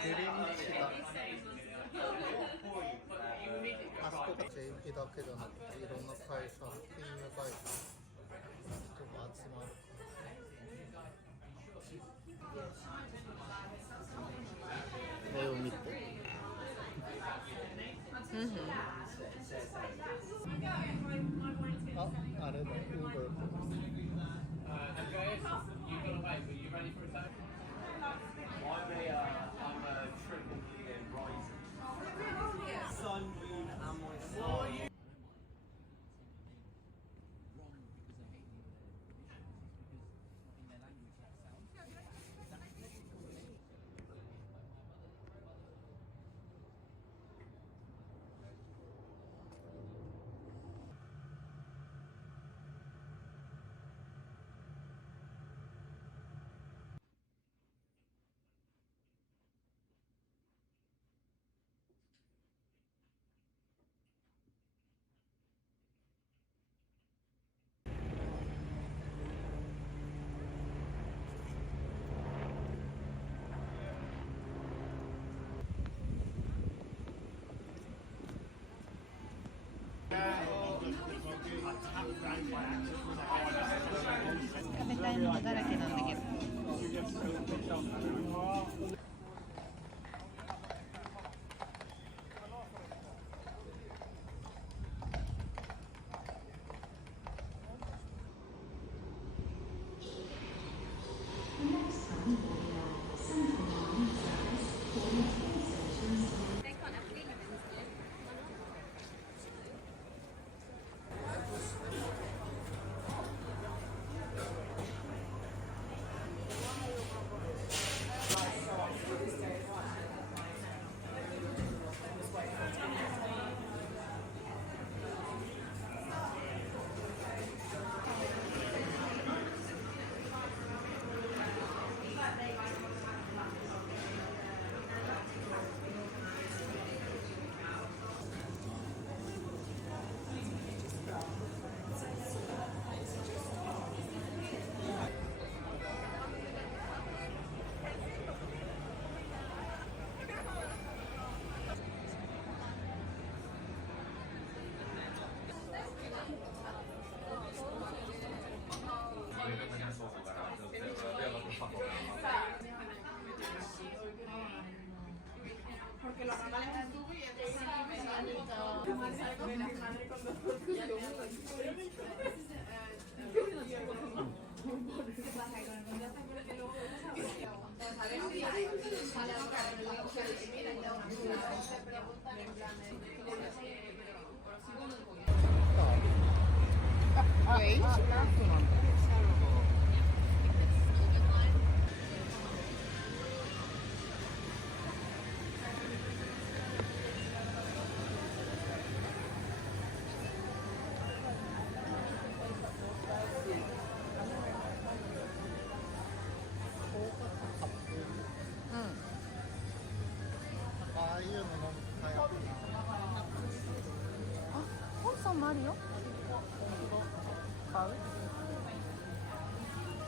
寄り道だ。あそこが JP だけじゃなくていろんな会社、金融会社人が集まる。これを見て。あ、あれだ、Uber。食べたいものだらけなんだけど。Porque lo normal es un tubo y entonces mi madre con dos tortillas. ¿Qué pasa? Con el contraste porque luego entonces a ver si sale algo que le digo que mira y te preguntan en plan pero sigo muy poquito.コンソンもあるよ。買う？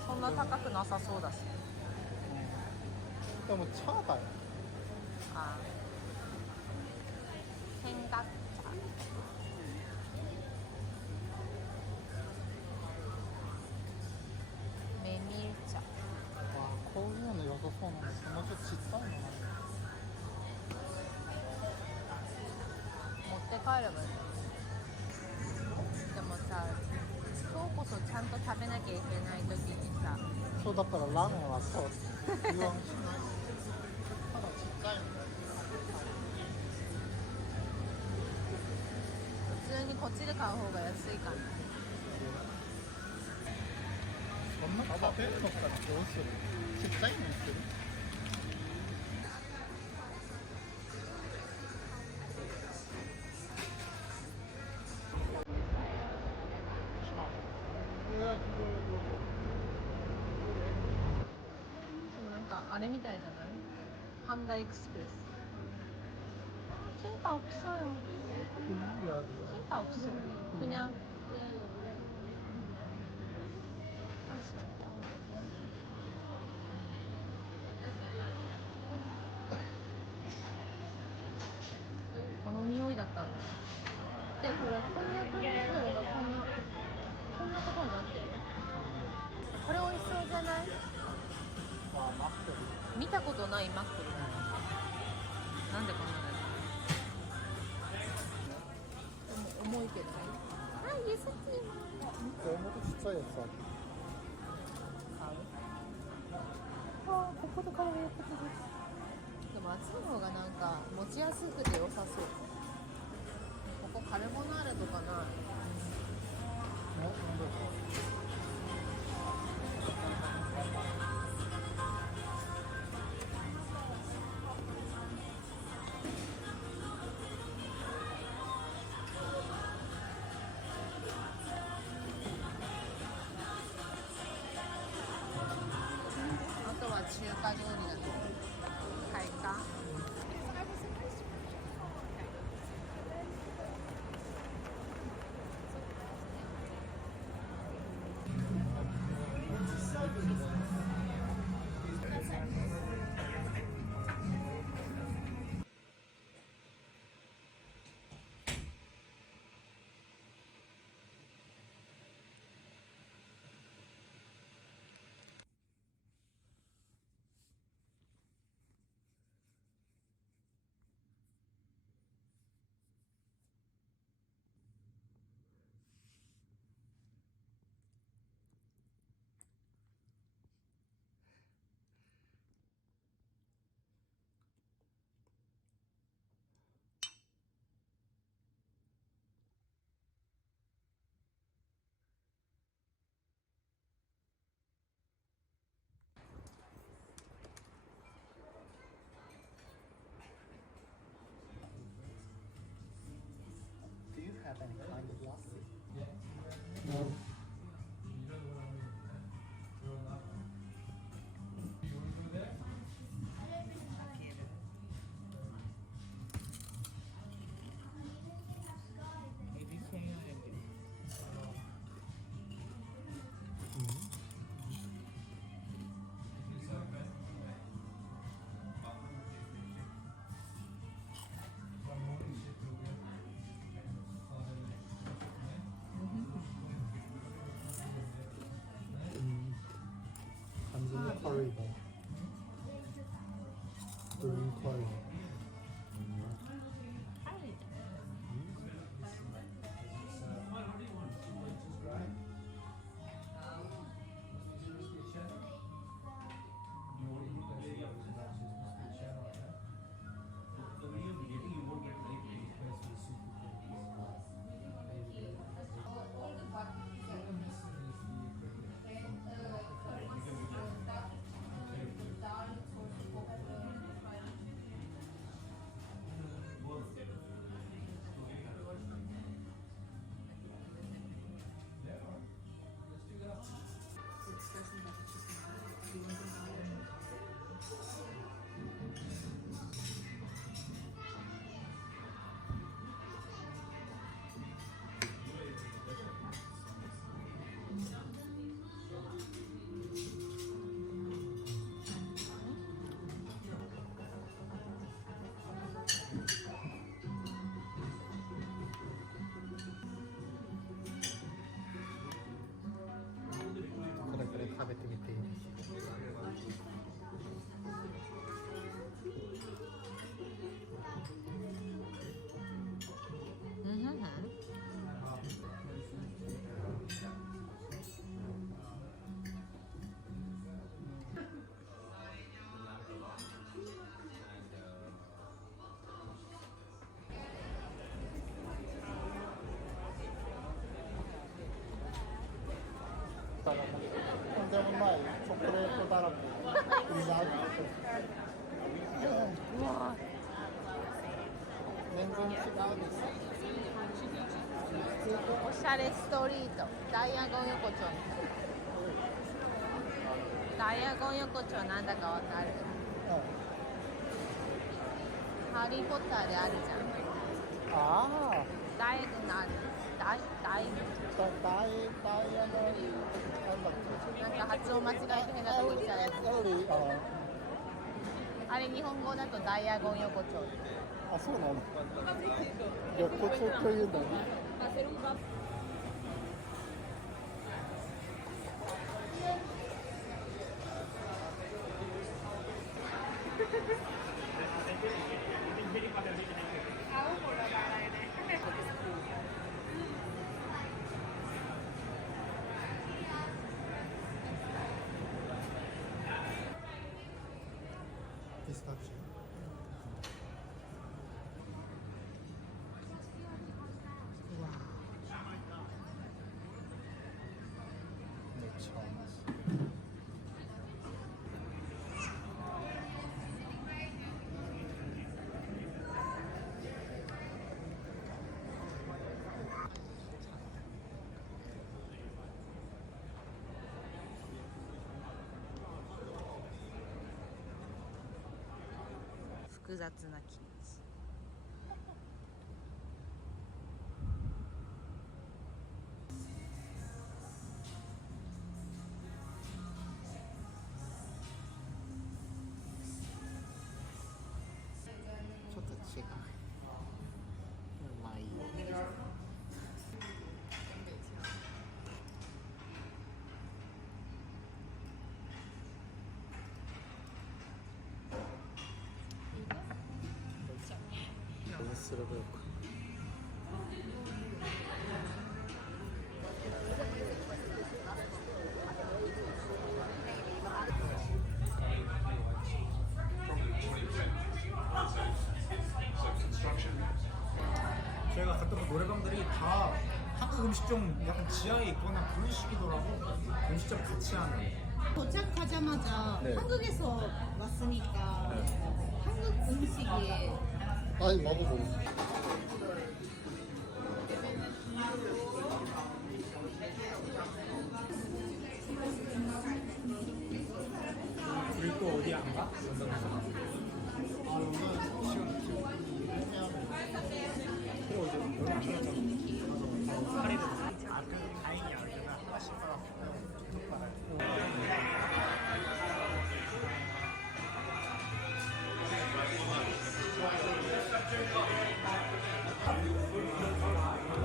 そんな高くなさそうだし。でも茶だよ。ああ。変化茶。メミル茶。こういうの良さそうなんですけど、もうちょっとちっさいのな。持って帰ればいい。でもさ、今日こそちゃんと食べなきゃいけない時にさ。そうだからラーメンはそう言わんしない。ただちっちゃいの。普通にこっちで買う方が安いかな。そんな食べるのからどうする？ちっちゃいのにする？なんかあれみたいじゃない？ハンダエクスプレス。金없어요。金없어요。그냥。 マックル。見たことないマックルだね。なんでこんなのやつ。でも重いけどね。あ、ゆずき。これもっとちっちゃいやつある。ああ、ここで買うよことです。でもあっちの方がなんか持ちやすくて良さそう。ここカルボナーラとかな。なんだろう。あとは中華料理だね。はいか。Do you have any kind of lassi? 완전히 커리다. 그린 커리. 그래, 食べてみて。とんでもないチョコレートだらけになる。うわ全然違うです。おしゃれストリートダイアゴン横丁。ダイアゴン横丁なんだかわかる？ハリーポッターであるじゃん。ああ。ダイアゴンある。ダイアゴン。なんか発音間違えて変なとこ行っちゃうやつ。あれ日本語だとダイアゴン横丁。あ、そうなの。横丁というのに。 피스타치오. 우와. 네, 처음.複雑な気持ち。ちょっと違う。まあいいよ。どうすればよか。저희가 갔던 그 노래방들이 다 한국 음식점 약간 지하에 있거나 그런 식이더라고. 음식점 같이 하는. 도착하자마자 네. 한국에서 왔으니까 한국 음식에 아니 먹어보고. 우리 또 어디 안 가? 아 오늘 시간 그래 어제 연락 주셨잖아. 할인을. 아, 그 다행이야. 내가 하나씩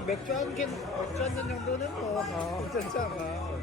맥주 한 잔 정도는 뭐 괜찮잖아.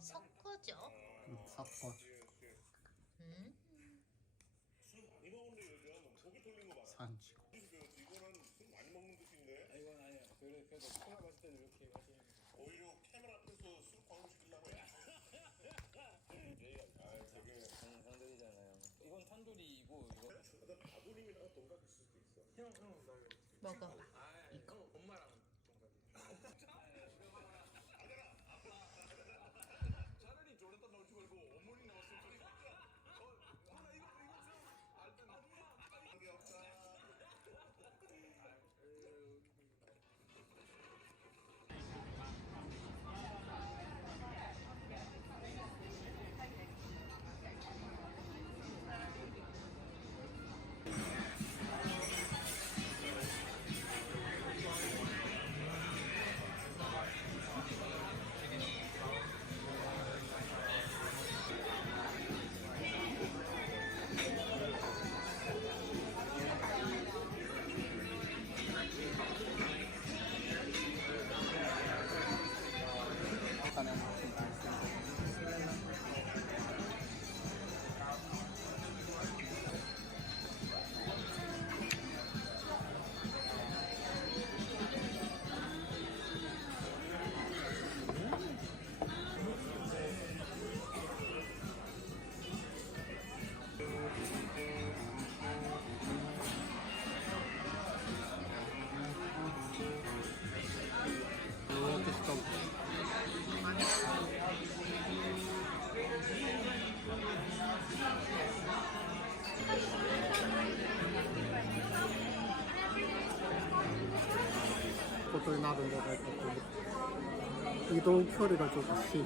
섞어줘. 섞어. 산지고. 이건 탄두리이고 이거 먹어봐. 이거 엄마랑 차라리 저랬다 넣지 말고 어머니 나왔으면 좋겠다. 엄마 이거 좀 알던 것들 나도 내가 했고 이게 너무距離がちょっと近い